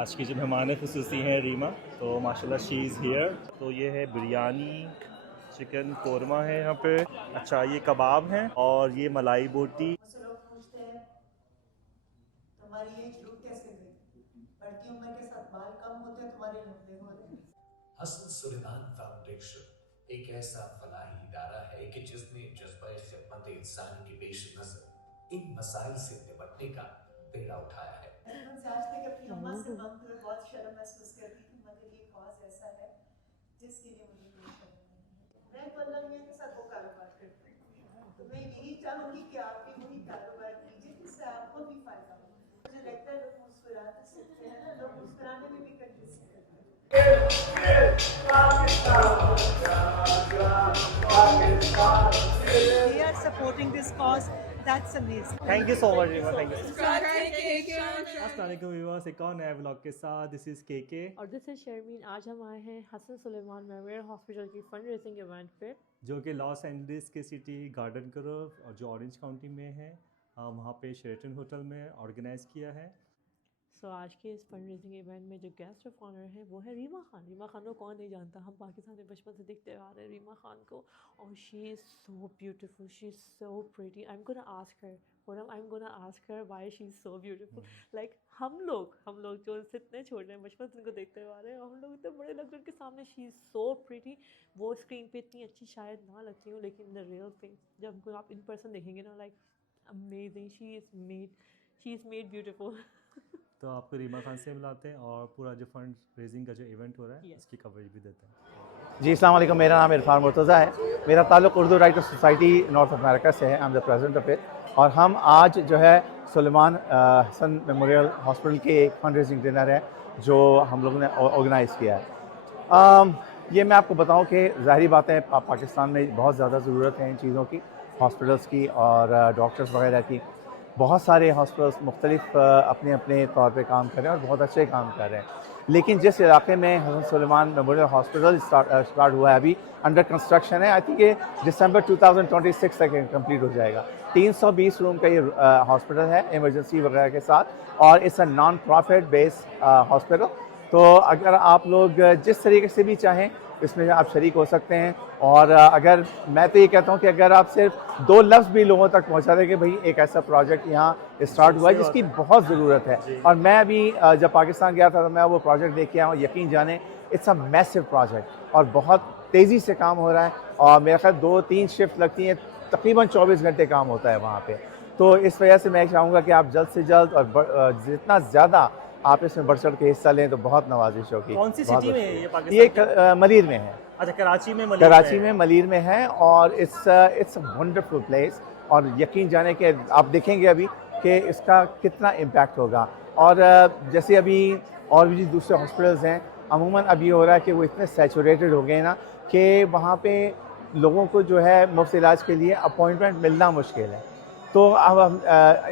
आज की जो मेहमान खुसूसी हैं रीमा, तो माशाल्लाह शी इज़ हियर। तो ये है बिरयानी, चिकन कोरमा है यहाँ पे, अच्छा ये कबाब हैं और ये मलाई बोटी। मुझसे लोग पूछते हैं तुम्हारी एज रुक कैसे गई, बढ़ती उम्र के साथ बाल कम होते हैं, तुम्हारे लंबे हो रहे हैं। हसन सुलेमान फाउंडेशन एक ऐसा फलाही इदारा है कि जिसने जज्बा खिदमत इंसानी के पेश नजर इन मसाइल से निपटने का बेड़ा उठाया है। बचपन से आज तक अपनी अम्मा से मांगते हुए बहुत शर्म महसूस करती थी, मगर ये कॉज ऐसा है जिसके लिए मुझे कोई शर्म नहीं है। मैं तो अल्लाह मियां के साथ वो कारोबार करती हूँ, तो मैं यही चाहूंगी कि आप भी वही कारोबार कीजिए जिससे आपको भी फायदा हो। मुझे लगता है लोग मुस्कुरा तो सकते हैं ना, लोग मुस्कुराने में भी कंजूसी करते हैं। They are supporting this cause. That's amazing. Thank you so much Reema, thank you. और अस्सलाम वालेकुम व्यूअर्स, एक और नया व्लॉग के साथ। दिस इज़ के दिस इज शर्मीन। आज हम आए हैं हसन सुलेमान मेमोरियल हॉस्पिटल की फंड रेजिंग इवेंट पे। जो कि लॉस एंजलिस के सिटी गार्डन ग्रोव और जो ऑरेंज काउंटी में है, वहाँ पे शेरेटन होटल में ऑर्गेनाइज़ किया है। सो आज के इस फंड रेजिंग इवेंट में जो गेस्ट ऑफ ऑनर है वो है रीमा खान। रीमा खान को कौन नहीं जानता, हम पाकिस्तान में बचपन से देखते आ रहे हैं रीमा खान को। और she is so beautiful, she is so pretty. I am gonna ask her why she is so beautiful. Like हम लोग जो इससे इतने छोटे हैं, बचपन से इनको देखते आ रहे हैं, हम लोग इतने बड़े लगते हैं उनके सामने। She is so pretty. वो स्क्रीन पे इतनी अच्छी शायद ना लगती हो, लेकिन द रियल थिंग जब उनको आप इन पर्सन देखेंगे ना, like amazing. She is made beautiful. तो आपको रीमा खान से मिलाते हैं और पूरा जो फंड रेजिंग का जो इवेंट हो रहा है Yes. इसकी कवरेज भी देते हैं। जी अस्सलाम वालेकुम, मेरा नाम इरफान मुर्तज़ा है। मेरा ताल्लुक़ Urdu writer society north America से है। I am the president of it. और हम आज जो है सुलेमान हसन मेमोरियल हॉस्पिटल के एक फंड रेजिंग डिनर है जो हम लोगों ने ऑर्गेनाइज़ किया है। ये मैं आपको बताऊं कि ज़ाहिरी बात है पाकिस्तान में बहुत ज़्यादा ज़रूरत है इन चीज़ों की, हॉस्पिटल्स की और डॉक्टर्स वगैरह की। बहुत सारे हॉस्पिटल्स मुख्तलिफ अपने अपने तौर पे काम कर रहे हैं और बहुत अच्छे काम कर रहे हैं। लेकिन जिस इलाके में Hasan Suleman memorial hospital start हुआ है, अभी अंडर कंस्ट्रक्शन है। आई थिंक ये दिसंबर 2026 तक कंप्लीट हो जाएगा। 320 रूम का ये हॉस्पिटल है इमरजेंसी वगैरह के साथ, और it's a non profit based hospital. तो अगर आप लोग जिस तरीके से भी चाहें इसमें आप शरीक हो सकते हैं। और अगर मैं तो ये कहता हूँ कि अगर आप सिर्फ 2 लफ्ज़ भी लोगों तक पहुँचा दें कि भाई एक ऐसा प्रोजेक्ट यहाँ स्टार्ट हुआ है जिसकी बहुत ज़रूरत है। और मैं अभी जब पाकिस्तान गया था तो मैं वो प्रोजेक्ट देख के आया हूँ। यकीन जाने इट्स अ मैसिव प्रोजेक्ट और बहुत तेज़ी से काम हो रहा है। और मेरा ख्याल 2-3 शिफ्ट लगती हैं, तकरीबन 24 घंटे काम होता है वहाँ पर। तो इस वजह से मैं चाहूँगा कि आप जल्द से जल्द और जितना ज़्यादा आप इसमें बढ़ चढ़ के हिस्सा लें तो बहुत नवाजिश होगी। कौन सी सिटी में है ये पाकिस्तान? ये मलीर में है। अच्छा, कराची में मलीर में है। और इट्स अ वंडरफुल प्लेस। और यकीन जाने के आप देखेंगे अभी कि इसका कितना इम्पैक्ट होगा। और जैसे अभी और भी दूसरे हॉस्पिटल्स हैं, अमूमन अभी हो रहा है कि वो इतने सैचुरेटेड हो गए ना कि वहाँ पे लोगों को जो है मुफ्त इलाज के लिए अपॉइंटमेंट मिलना मुश्किल है। तो अब हम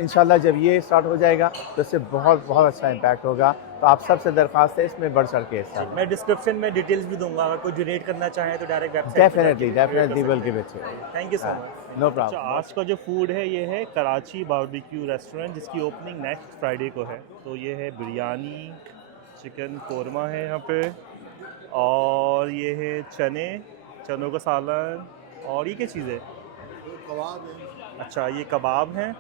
इंशाल्लाह जब ये स्टार्ट हो जाएगा तो इससे बहुत बहुत अच्छा इम्पैक्ट होगा। तो आप सबसे दरख्वास्त है इसमें बढ़ चढ़ के हिस्सा लें। मैं डिस्क्रिप्शन में डिटेल्स भी दूंगा, अगर कोई डोनेट करना चाहे तो direct website definitely will give it. Thank you so much. No problem. आज का जो फूड है ये है कराची बारबेक्यू रेस्टोरेंट, जिसकी ओपनिंग नेक्स्ट फ्राइडे को है। तो ये है बिरयानी, चिकन कोरमा है यहाँ पे, और ये है चनों का सालन, और ये क्या चीज़ है? कबाब है। अच्छा, ये कबाब हैं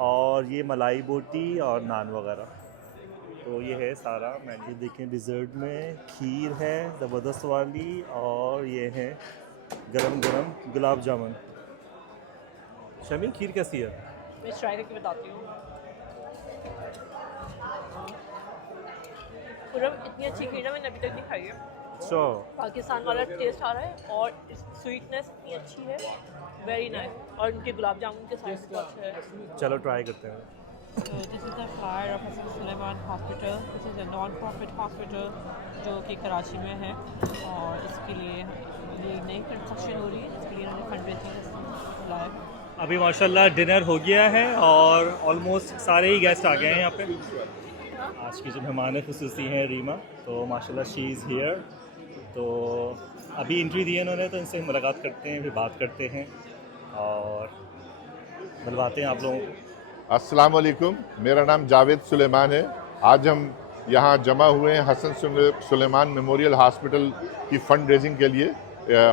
और ये मलाई बोटी और नान वगैरह। तो ये है सारा मेन्यू। देखें, डिज़र्ट में खीर है ज़बरदस्त वाली, और ये है गरम गरम गुलाब जामुन। शमी, खीर कैसी है? मैं ट्राई करके बताती हूँ। पूरा इतनी अच्छी खीर मैंने अभी तक नहीं खाई है। अच्छा, पाकिस्तान वाला टेस्ट आ रहा है और स्वीटनेस इतनी अच्छी है, वेरी नाइस। और उनके गुलाब जामुन के साइज भी अच्छा है। चलो ट्राई करते हैं। So this is the flyer of Hassan Suleiman Hospital. This is a non-profit hospital जो कि कराची में है, और इसके लिए ये नई कंस्ट्रक्शन हो रही है, इसके लिए इन्होंने फंड रेजिंग बुलाया है। अभी माशाल्लाह डिनर हो गया है और ऑलमोस्ट सारे ही गेस्ट आ गए हैं यहाँ पे। आज की जो मेहमान खुसूसी हैं रीमा, तो माशाल्लाह शी इज़ हियर। तो अभी इंटरव्यू दिए इन्होंने, तो इनसे मुलाकात करते हैं, फिर बात करते हैं और मिलवाते हैं आप लोगों को। अस्सलाम वालेकुम, मेरा नाम जावेद सुलेमान है। आज हम यहाँ जमा हुए हैं हसन सुलेमान मेमोरियल हॉस्पिटल की फंड रेजिंग के लिए।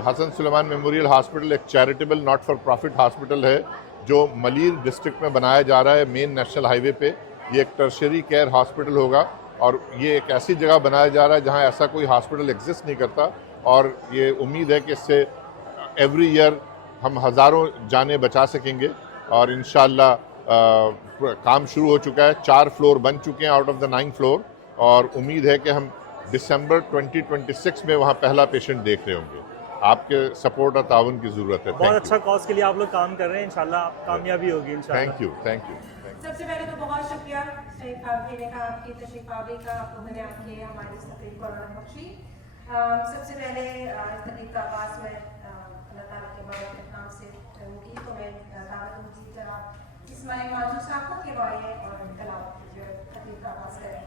हसन सुलेमान मेमोरियल हॉस्पिटल एक charitable not for profit hospital है जो मलीर डिस्ट्रिक्ट में बनाया जा रहा है, मेन नेशनल हाईवे पे। ये एक टर्शरी केयर हॉस्पिटल होगा और ये एक ऐसी जगह बनाया जा रहा है जहाँ ऐसा कोई हॉस्पिटल एग्जिस्ट नहीं करता, और ये उम्मीद है कि इससे एवरी ईयर हम हज़ारों जानें बचा सकेंगे। और इंशाअल्लाह काम शुरू हो चुका है, 4 फ्लोर बन चुके हैं आउट ऑफ द 9 फ्लोर, और उम्मीद है कि हम दिसंबर 2026 में वहाँ पहला पेशेंट देख रहे होंगे। आपके सपोर्ट और ताउन की ज़रूरत है। बहुत अच्छा कॉज के लिए आप लोग काम कर रहे हैं, इंशाल्लाह कामयाबी होगी इंशाल्लाह। Thank you. सबसे पहले तो बहुत शुक्रिया शहीद काबीने का, आपकी तशरीफ आवरी का, आप लोगों ने आके हमारी इस तकरीब को रौनक बख्शी। सबसे पहले इस तकरीब का आगाज़ में अल्लाह ताला के बारे नाम से करूँगी, तो मैं दावत दूँगी जनाब इस्माइल माजूद साहब को कि आइए और तलावत कीजिए, तकरीब का आगाज़ करें।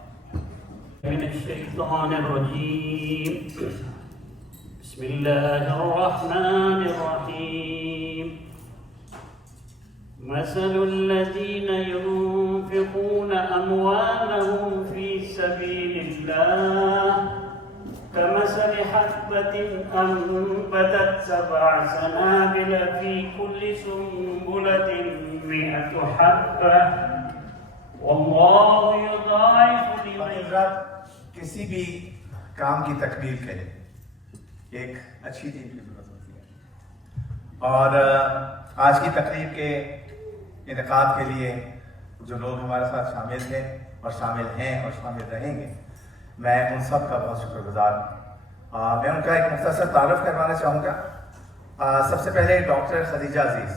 बिस्मिल्लाहिर्रहमानिर्रहीम। मसलुल्लज़ीन युनफ़िक़ून अमवालहुम फ़ी सबीलिल्लाह कमसलि हब्बतिन अंबतत सबअ सनाबिल फ़ी कुल्ली सुंबुलतिन मिअतु हब्बह वल्लाहु युज़ाइफ़ु लिमन किसी भी काम की तकमील के लिए एक अच्छी टीम की जरूरत होती है, और आज की तकरीब के इनेकाद के लिए जो लोग हमारे साथ शामिल थे और शामिल हैं और शामिल रहेंगे, मैं उन सब का बहुत शुक्रगुजार हूँ। मैं उनका एक मुख्तसर तारुफ करवाना चाहूँगा। सबसे पहले डॉक्टर खदीजा अजीज़।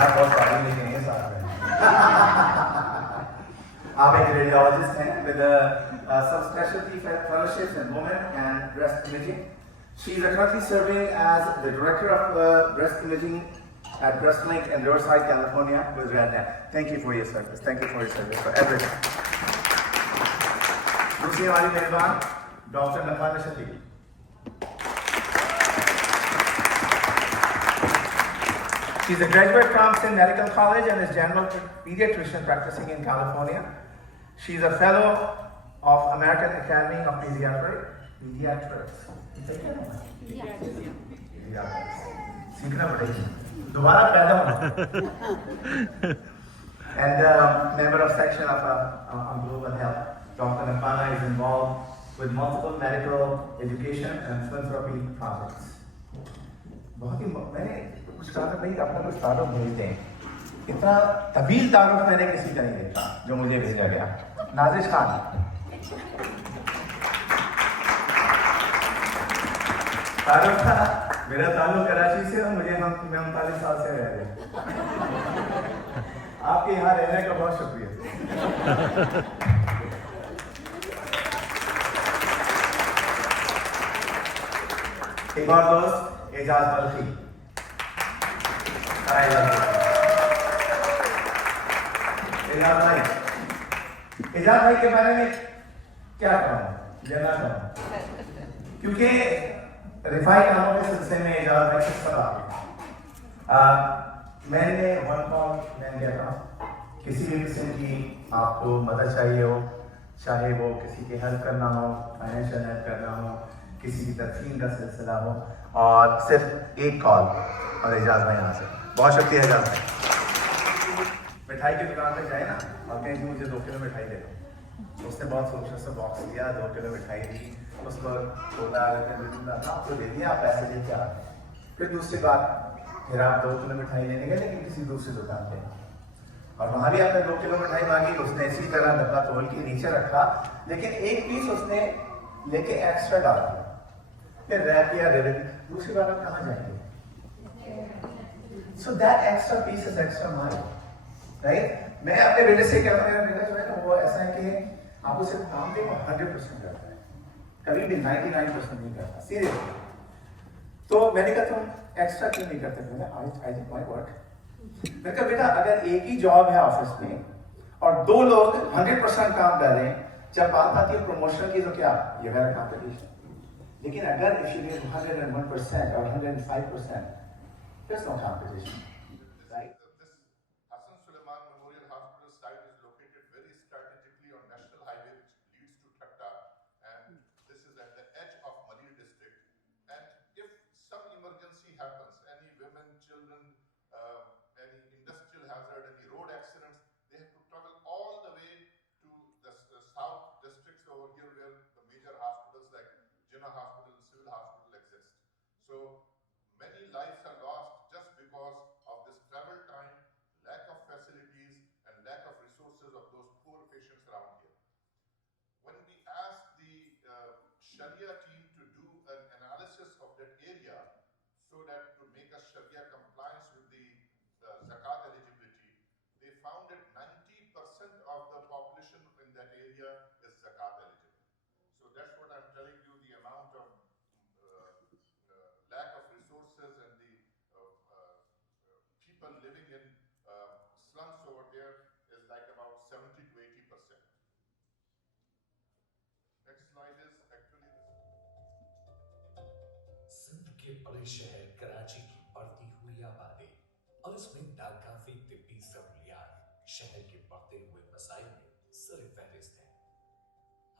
बहुत काबिल लेकिन ये साथ में आप एक रेडियोलॉजिस्ट हैं with some specialty fellowships in women and breast imaging. She is currently serving as the director of breast imaging at BreastLink in Riverside, California with RadNet. Thank you for your service. Thank you for your service for everything. दूसरी हमारी मेहमान doctor Nafana Shafiq. She's a graduate from Sin Medical College and is general pediatrician practicing in California. She's a fellow of American Academy of Pediatrics. सीखना पड़ेगा, दोबारा पैदा होना। And member of section of Global Health. Dr. Nafana is involved with multiple medical education and philanthropy projects. बहुत ही मैंने कुछ startup नहीं, अपना कुछ स्टार्टअप भेजते हैं, इतना तवील तारुफ मैंने किसी का नहीं देखा जो मुझे भेजा गया। नाजिश खान, तारुफ था, मेरा ताल्लुक कराची से और मुझे हम 39 साल से रह रहे। आपके यहाँ रहने का बहुत शुक्रिया। एक और दोस्त एजाज बल्खी। एजाज भाई के बारे में क्या कहूँ, कहना चाहूँ, क्योंकि रिफाई कामों के सिलसिले में एजाज भाई से सब मैंने वन कॉल मैंने दिया था, किसी भी किस्म की आपको मदद चाहिए हो, चाहे वो किसी की हेल्प करना हो, फाइनेंशियल हेल्प करना हो, किसी की तदफीन का सिलसिला हो, और सिर्फ एक कॉल और एजाज भाई यहाँ से। बहुत शुक्रिया एजाज भाई। मिठाई की दुकान पे जाए ना और कहें कि मुझे 2 किलो मिठाई दे दो, उसने बहुत सोचा सा बॉक्स दिया, 2 किलो मिठाई दी, उसको छोटा आपको दे दिया, आप पैसे लेके आ गए। फिर दूसरी बात, फिर आप 2 किलो मिठाई लेने गए लेकिन किसी दूसरी दुकान पे, और वहाँ भी आपने 2 किलो मिठाई मांगी, उसने इसी तरह डब्बा तोल के नीचे रखा, लेकिन एक पीस उसने लेके एक्स्ट्रा डाल दिया, फिर रैप या रेड। दूसरी बार आप कहाँ जाएंगे? So that extra piece is extra money, right? मैं अपने बेटे से कहता हूँ, मेरा बेटा जो है ना वो ऐसा है कि आपको सिर्फ काम दे, वो 100% करता है, कभी भी 99% नहीं करता, सीरियसली। तो मैंने कहा तुम एक्स्ट्रा क्यों नहीं करते? I think my work. मैंने कहा बेटा अगर एक ही जॉब है ऑफिस में और 2 लोग 100% काम कर रहे हैं, जब बात आती है प्रमोशन की तो क्या ये मेरा कॉम्पिटिशन, लेकिन अगर if you get 101% or 105%, there's no competition, right? So many lives are lost just because of this travel time, lack of facilities, and lack of resources of those poor patients around here. When we asked the Sharia team to do an analysis of that area so that to make us Sharia compliance with the zakat eligibility, they found that 90% of the population in that area is zakat eligible. So that's what I'm telling you, the amount of lack of resources and the people living in slums over there is like about 70 to 80%. Next slide is actually this. Sindh के बड़े शहर कराची की बढ़ती हुई आबादी और इसमें नाकाफी तिब्बी सहूलियात शहर के बढ़ते हुए मसाइल में सर फहरिस्त है।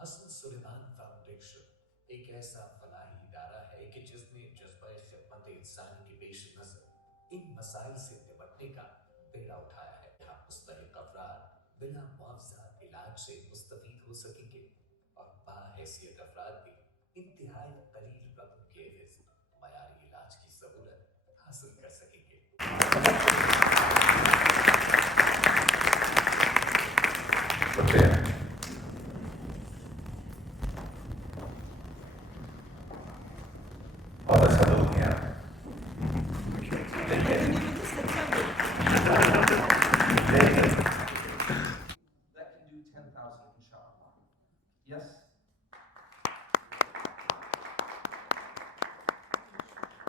हसन सुलेमान फाउंडेशन एक ऐसा फलाही इदारा है कि जिसने जज्बा खिदमत इंसानी के पेश नजर इन मसाइल से निपटने का बेड़ा उठाया है। यहाँ मुस्तहिक अफराद बिना मुआवजा इलाज से मुस्तफीद हो सकेंगे और बाहैसियत अफराद भी इंतहाई कलील रकम के एवज मयारी इलाज की सहूलत हासिल कर सकेंगे। That can do 10,000 inshallah. Yes?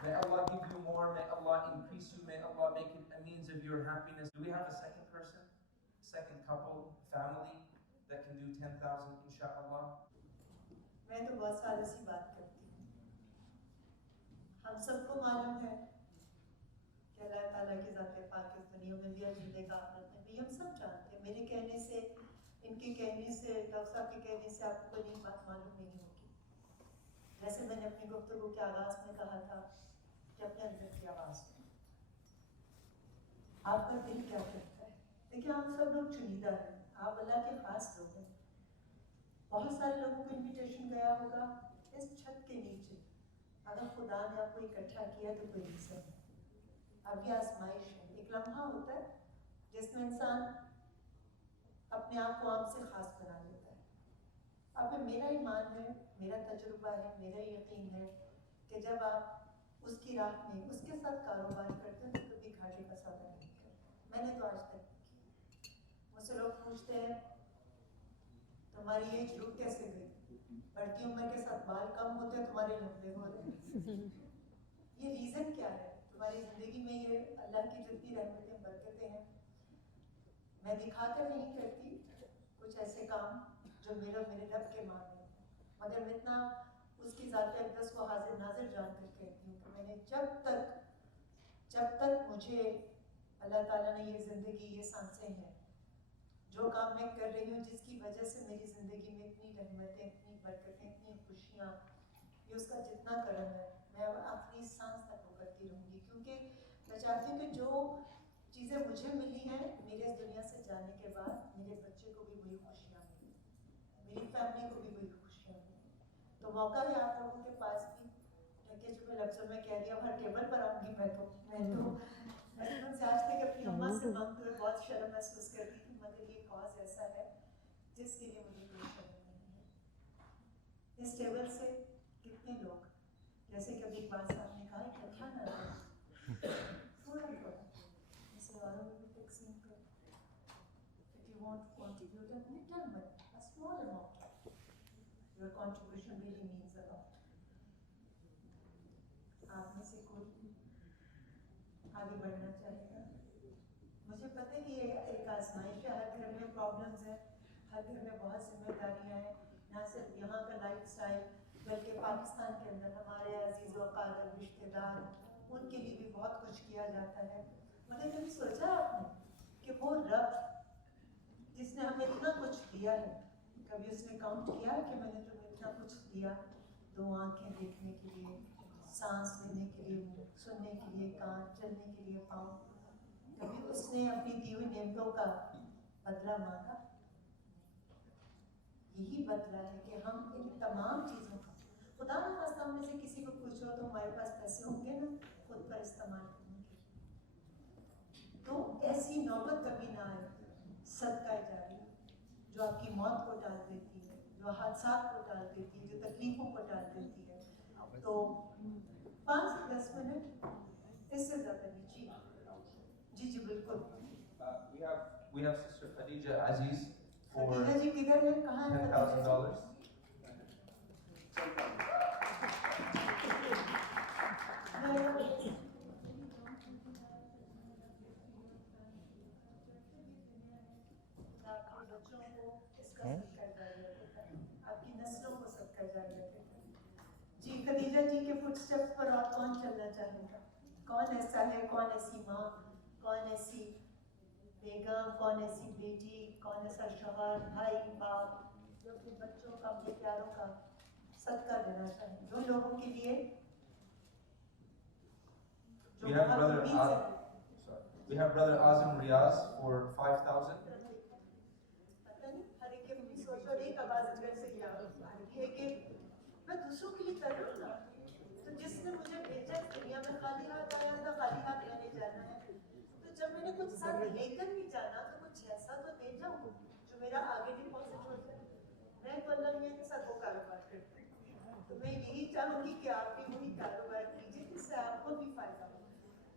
May Allah give you more, may Allah increase you, may Allah make it a means of your happiness. Do we have a second person, second couple, family that can do 10,000 inshallah? मैं तो बहुत सालों से बात करती हूँ। हम सबको मालूम है कि अल्लाह ताला की ज़ात पाक इस दुनिया में भी अजीले का आखिरत में भी हम सब जानते हैं। मेरे कहने से, इनके कहने से, डॉक्टर साहब के कहने से आपको कोई नई बात मालूम नहीं होगी। जैसे मैंने अपनी गुफ्तगू के आगाज़ में कहा था कि अपने अंदर की आवाज़ में आपका दिल क्या कहता है। देखिए, हम सब लोग चुनीदा हैं, आप अल्लाह के खास लोग हैं। बहुत सारे लोगों को इन्विटेशन गया होगा इस छत के नीचे। अगर खुदा ने आपको इकट्ठा किया तो कोई रीज़न है। अब ये आजमाइश है, एक लम्हा होता है जिसमें इंसान अपने आप को आपसे ख़ास बना लेता है। अब मेरा ईमान है, मेरा तजुर्बा है, मेरा यकीन है कि जब आप उसकी राह में उसके साथ कारोबार करते हैं तो कभी घाटे का सौदा नहीं करते। मैंने तो आज तक नहीं किया। मुझसे लोग पूछते हैं तुम्हारी एज रुक कैसे गई, बढ़ती उम्र के साथ बाल कम होते हैं, तुम्हारे लंबे हो रहे हैं। ये रीज़न क्या है? तुम्हारी ज़िंदगी में ये अल्लाह की जितनी रहमतें बरकतें हैं, मैं दिखा कर नहीं करती कुछ ऐसे काम जो मेरे रब के माने, मगर मैं इतना उसकी ज़ात अक़दस को हाजिर नाजिर जान कर कहती हूँ कि मैंने जब तक मुझे अल्लाह ताला ने ये ज़िंदगी, ये सांसें हैं, जो काम मैं कर रही हूँ, जिसकी वजह से मेरी ज़िंदगी में इतनी रहमतें, इतनी बरकतें, इतनी खुशियाँ, ये उसका जितना करम है, मैं अब आखिरी सांस तक वो करती रहूँगी। क्योंकि मैं चाहती हूँ कि जो चीज़ें मुझे मिली हैं मेरे इस दुनिया से जाने के बाद, मेरे बच्चे को भी वही खुशियाँ मिली, मेरी फैमिली को भी वही खुशियाँ मिली। तो मौका है आप लोगों के पास भी, ढके चुके लफ्ज़ों में कह दिया, हर टेबल पर आऊँगी मैं तो बचपन से आज तक अपनी अम्मा से मांगते हुए बहुत शर्म महसूस करती थी, मगर ये कॉज ऐसा है जिसके लिए मुझे कोई शर्म नहीं है। इस टेबल से कितने लोग, जैसे कभी इकबाल साहब ने कहा, इकट्ठा ना रहे, थोड़ा थोड़ा जैसे औरों में भी तकसीम करो। If you want to contribute a little money, a small amount, your contribution really means a lot. आप में से कोई आगे बढ़ना चाहेगा? मुझे पता है कि ये एक आजमाइश है, हर घर में प्रॉब्लम्स हैं, हर घर में बहुत जिम्मेदारियां हैं, ना सिर्फ यहाँ का लाइफस्टाइल बल्कि पाकिस्तान के अंदर हमारे अजीज़ व क़ादर रिश्तेदार, उनके लिए भी बहुत कुछ किया जाता है। मगर कभी सोचा आपने कि वो रब जिसने हमें इतना कुछ दिया है, कभी उसने काउंट किया कि मैंने तुम्हें इतना कुछ दिया? दो आँखें देखने के लिए, सांस लेने के लिए, सुनने के लिए कान, चलने के लिए पाँव, कभी उसने अपनी दी हुई नेमतों का बदला मांगा? यही बदला है कि हम इन तमाम चीज़ों का, खुदा ना खास्ता में से किसी को पूछो तो हमारे पास पैसे होंगे ना खुद पर इस्तेमाल करने के, तो ऐसी नौबत कभी ना आए। सदका जारी जो आपकी मौत को टाल देती है, जो हादसा को टाल देती है, जो तकलीफों को टाल देती है। तो 5 से 10 मिनट, इससे ज़्यादा नहीं। जी जी बिल्कुल। We have Sister Khadija Aziz for Khadija जी किधर है, कहाँ है खदीजा जी? $10,000. आपके बच्चों को इसका सदका जारी रखेगा, आपकी नस्लों को सदका जारी रखेगा। जी खदीजा जी के फुटस्टेप्स पर और कौन चलना चाहेगा? कौन ऐसा है, कौन ऐसी माँ, कौन ऐसी बेगम, कौन ऐसी बेटी, कौन ऐसा शौहर, भाई, बाप जो अपने बच्चों का, अपने प्यारों का सदका देना चाहे, जो लोगों के लिए जो We have बहुत brother उम्मीद से We have Brother Azim Riaz for 5,000. पता नहीं हर एक की अपनी सोच और एक आवाज अंदर से क्या है कि मैं दूसरों के लिए कर रहा हूँ ना, तो जिसने मुझे भेजा इस दुनिया में खाली हाथ आया था, खाली हाथ रहने जाना है, तो जब मैंने कुछ साथ लेकर नहीं जाना तो कुछ ऐसा तो दे जाऊँ जो मेरा आगे डिपॉजिट हो जाए। मैं तो अल्लाह मियां के साथ वो कारोबार करती हूँ, तो मैं यही चाहूँगी कि आप भी वही कारोबार कीजिए जिससे आपको भी फायदा हो।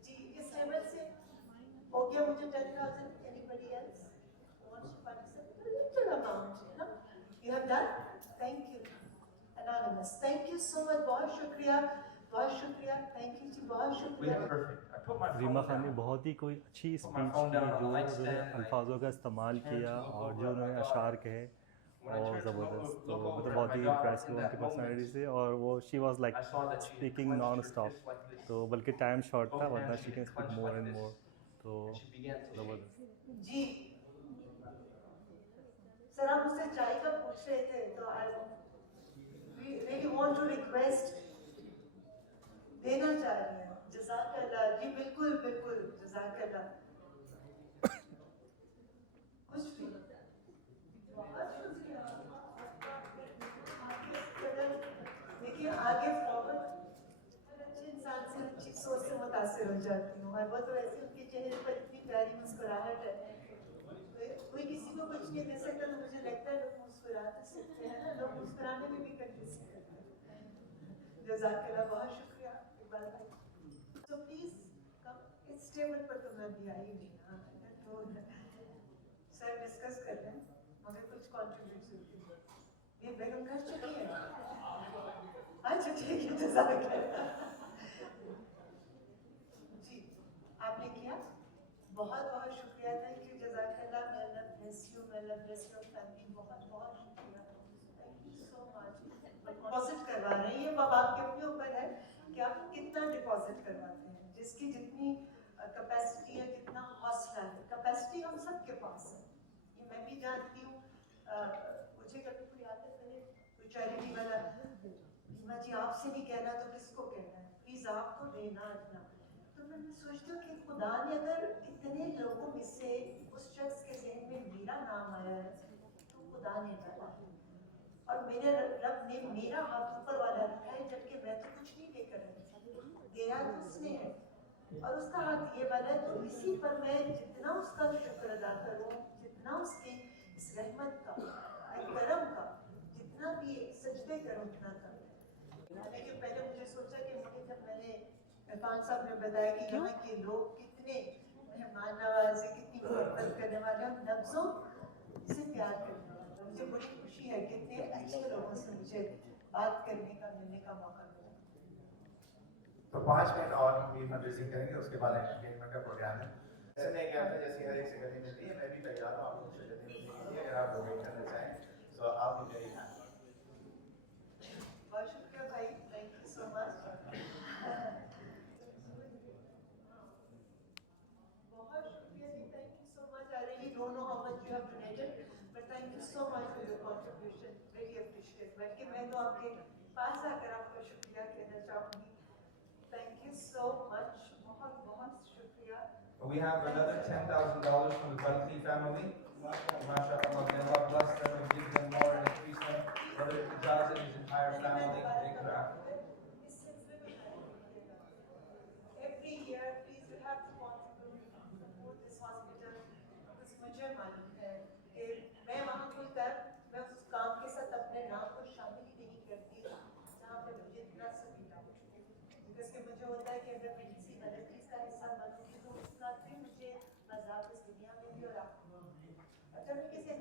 जी इस लेवल से हो गया मुझे 10,000। Anybody else wants to participate? A little amount, you know. You have done? Thank you. Anonymous. Thank you so much. बहुत शुक्रिया, बहुत शुक्रिया। Thank you जी, बहुत We शुक्रिया। have perfect. I put my phone Reema Khan ने down. बहुत ही कोई अच्छी Put my स्पीच phone की, down on जो the nightstand उन्होंने and I अल्फाजों का इस्तेमाल turned किया to look और over जो at my उन्होंने daughter. अशार कहे When I और turned to ज़बरदस्त। तो look over मतलब at बहुत my he daughter impress in हुआ that उनकी पर्सनैलिटी moment, से, और वो she was like I saw that she speaking clenched non her stop. fist like this. तो बल्कि टाइम शॉर्ट था, Both वरना hands she she can speak clenched more like and this. मोर। तो And she began to shake. ज़बरदस्त। जी sir आप मुझसे चाय का पूछ रहे थे, तो I really want to request देना चाह रही हैं। जज़ाकल्लाह जी, बिल्कुल बिल्कुल जज़ाकल्लाह। कुछ भी बहुत शुक्रिया। देखिए आगे फॉरवर्ड हर अच्छे इंसान से अच्छी सोच से मुतासिर हो जाती हूँ, और वो तो ऐसे उनके चेहरे पर इतनी प्यारी मुस्कुराहट है। कोई किसी को कुछ नहीं दे सकता, तो मुझे लगता है लोग मुस्कुरा तो सकते हैं ना, लोग मुस्कुराने में भी कंजूसी करते हैं। जज़ाकल्लाह, बहुत शुक्रिया इकबाल भाई। तो प्लीज कम, इस टेबल पर तो मैं भी आई नहीं ना, तो सर डिस्कस कर लें, मुझे कुछ कॉन्ट्रीब्यूट करती है। ये बेगम कर चुकी है। अच्छा ठीक है, जज़ाकल्लाह। जी आपने किया, बहुत बहुत शुक्रिया। थैंक यू, जज़ाकल्लाह। मैं अल्लाह ब्लेस यू, मैं अल्लाह ब्लेस योर फैमिली। बहुत बहुत शुक्रिया, thank you so much. Deposit करवा रहे हैं, ये अब आपके अपने ऊपर है कि आप कितना डिपॉजिट करवाते हैं, जिसकी जितनी कैपेसिटी है, जितना हौसला है। कैपेसिटी हम सबके पास है, ये मैं भी जानती हूँ। मुझे कभी कोई आता है कोई चैरिटी वाला, रीमा जी आपसे नहीं कहना तो किसको कहना है, प्लीज आप तो देना इतना। तो फिर मैं सोचती हूँ कि खुदा ने अगर इतने लोगों में से उस शख्स के ज़हन में मेरा नाम आया है, तो खुदा ने डाला है, और मेरे रब ने मेरा हाथ ऊपर वाला रखा है, जबकि मैं तो कुछ नहीं लेकर आई, दे रहा तो उसने है, और उसका हाथ ये वाला है। तो इसी पर मैं जितना उसका शुक्र अदा करूँ, जितना उसके इस रहमत का, करम का, जितना भी सजदे करूँ उतना कम है। लेकिन पहले मुझे सोचा कि मुझे जब मैंने इरफान साहब ने बताया कि यहाँ के लोग कितने मेहमान नवाज है, कितनी मोहब्बत करने वाले, और लफ्ज़ों से प्यार करने वाले, मुझे बड़ी खुशी है कि इतने अच्छे लोगों से मुझे बात करने का, मिलने का मौका मिला। तो 5 मिनट और भी फंडरेजिंग करेंगे, उसके बाद एंटरटेनमेंट का प्रोग्राम है। जैसे मैं क्या था, जैसे हर एक से गली मिलती है, मैं भी तैयार हूँ आपको गली मिलने के लिए, अगर आप डोनेट करना चाहें तो आप भी मेरी हैं। बहुत शुक्रिया भाई, थैंक यू सो मच। बहुत शुक्रिया जी, thank you so much. I really don't know how much you have donated, but thank you so much for your contribution, very appreciate। बल्कि मैं तो आपके पास आकर आपका शुक्रिया कहना चाहूँगी, थैंक यू सो मच, बहुत बहुत शुक्रिया। We have another $10,000 from the Balti family. MashaAllah, may Allah bless them and give them more and increase them. Brother Ijaz and his entire family, make dua.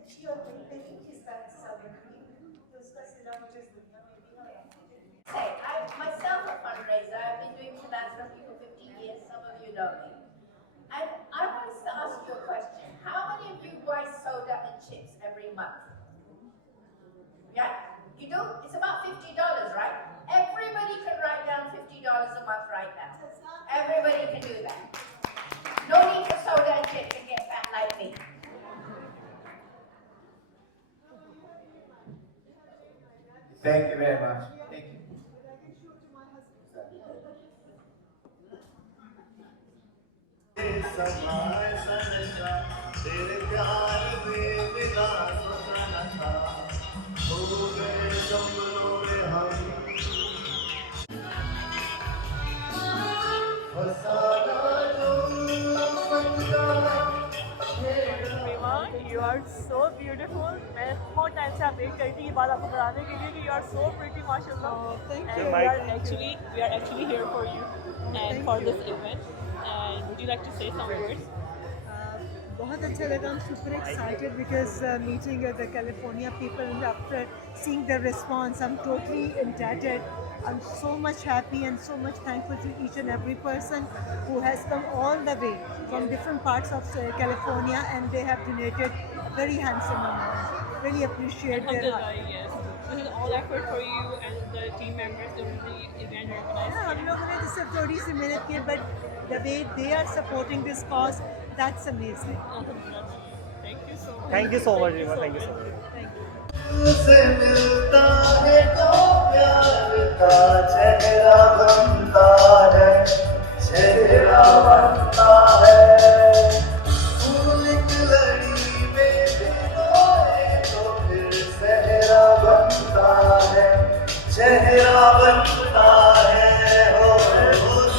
अच्छी और बेहतरीन किस्सा हिस्सा बन गई तो उसका सिला मुझे इस दुनिया में भी Say, I'm myself a fundraiser. I've been doing philanthropy for 15 years. Some of you know me. And I wanted to ask you a question. How many of you buy soda and chips every month? Yeah? You do? It's about $50, right? Everybody can write down $50 a month right now. Everybody can do that. No need for soda and chips to get fat like me. Thank you very much. Thank you. Reema, you are so beautiful. मैं बहुत time से आप wait कर रही थी ये बात आपको बताने के लिए कि you are so pretty, माशाल्लाह. thank And we are actually here for you and for this event. And would you like to say some words? बहुत अच्छा लगा. I'm super excited because meeting the California people and after seeing the response, I'm totally indebted. I'm so much happy and so much thankful to each and every person who has come all the way from different parts of California and they have donated a very handsome amount. Really appreciate their Alhamdulillah, heart. yes. This is all effort for you and the team members during the event organized. हाँ, हम लोगों ने तो सिर्फ थोड़ी सी मेहनत की but the way they are supporting this cause, that's amazing. Alhamdulillah. Thank you so much. Thank you so much, Rima. Thank you so much. Thank you. से मिलता है तो प्यार का चेहरा बनता है, चेहरा बनता है. फूल की लड़ी में भिगोए तो फिर सहरा बनता है, चेहरा बनता है. हो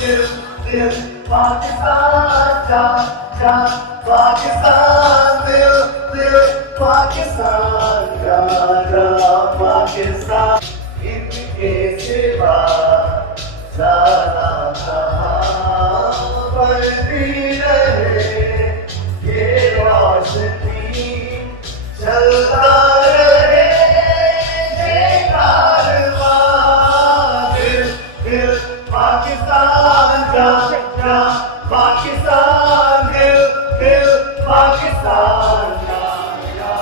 दिल दिल पाकिस्तान जा जा, पाकिस्तान दिल दिल पाकिस्तान जा जा, पाकिस्तान इनके सिवा जाना कहाँ. बढ़ती रहे ये रोशनी, चलता रहे ये कारवां. दिल दिल पाकिस्तान जा जा, पाकिस्तान दिल दिल पाकिस्तान जा जा,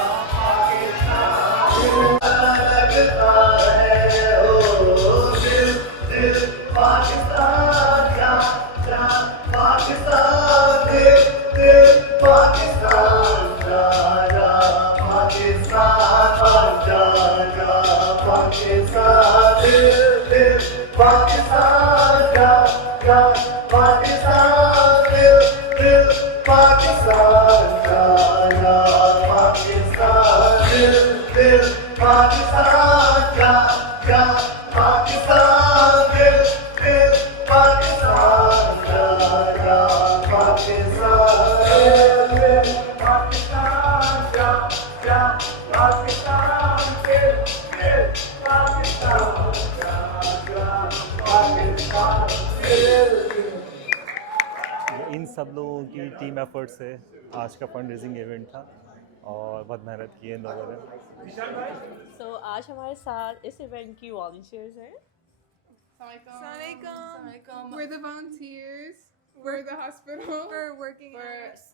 पाकिस्तान लगता है. ओ दिल दिल पाकिस्तान जा जा, पाकिस्तान दिल दिल पाकिस्तान जा जा, पाकिस्तान जा जा, पाकिस्तान दिल दिल पाकिस्तान जा जा, पाकिस्तान दिल दिल पाकिस्तान जा जा, पाकिस्तान दिल दिल पाकिस्तान जा जा, पाकिस्तान दिल दिल पाकिस्तान जा जा, पाकिस्तान दिल दिल पाकिस्तान जा जा, पाकिस्तान दिल दिल पाकिस्तान जा जा, पाकिस्तान दिल दिल. इन सब लोगों की टीम एफर्ट से आज का फंड रेजिंग इवेंट था और बहुत मेहनत की है इन लोगों ने. So आज हमारे साथ इस इवेंट की वॉलंटियर्स हैं. Assalamualaikum. We're the volunteers. We're the hospital. We're working For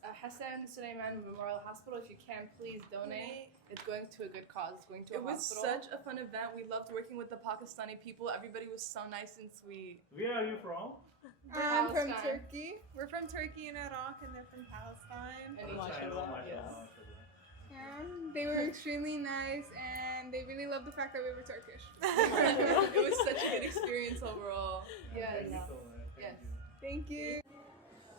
at Hassan Sulaiman Memorial Hospital, if you can, please donate. It's going to a good cause. It's going to a It was hospital. such a fun event. We loved working with the Pakistani people. Everybody was so nice and sweet. Where are you from? I'm from Palestine. Turkey. We're from Turkey and Iraq, and they're from Palestine. And Mashallah, yes. Yeah, they were extremely nice, and they really loved the fact that we were Turkish. It was such a good experience overall. Yes. Yes. Thank you.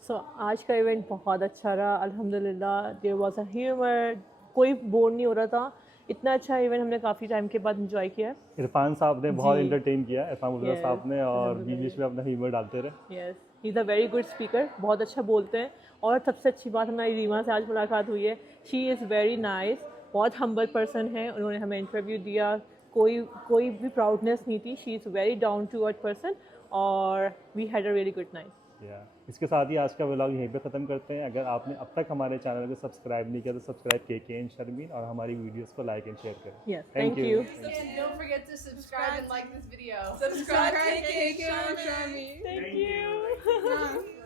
So आज का event बहुत अच्छा रहा अल्हम्दुलिल्लाह. There was a humour, कोई bore नहीं हो रहा था. इतना अच्छा इवेंट हमने काफ़ी टाइम के बाद एंजॉय किया. इरफान साहब ने बहुत जी. एंटरटेन किया, इरफान मुल्ला Yes, साहब ने, और बीच अल्हम्दुलिल्लाह. बीच में अपना ह्यूमर डालते रहे. Yes, he is a very good speaker. बहुत अच्छा बोलते हैं. और सबसे अच्छी बात हमारी रीमा से आज मुलाकात हुई है. She is very nice. बहुत हम्बल पर्सन है. उन्होंने हमें इंटरव्यू दिया. कोई भी प्राउडनेस नहीं थी. She is very down to earth person और we had a really good night. Yeah. इसके साथ ही आज का व्लॉग यहीं पे ख़त्म करते हैं। अगर आपने अब तक हमारे चैनल को सब्सक्राइब नहीं किया तो सब्सक्राइब के एंड शर्मीन, और हमारी वीडियोस को लाइक एंड शेयर करें। Yes, thank you. And don't forget to subscribe and like this video. Subscribe to KK and Shami. Thank you.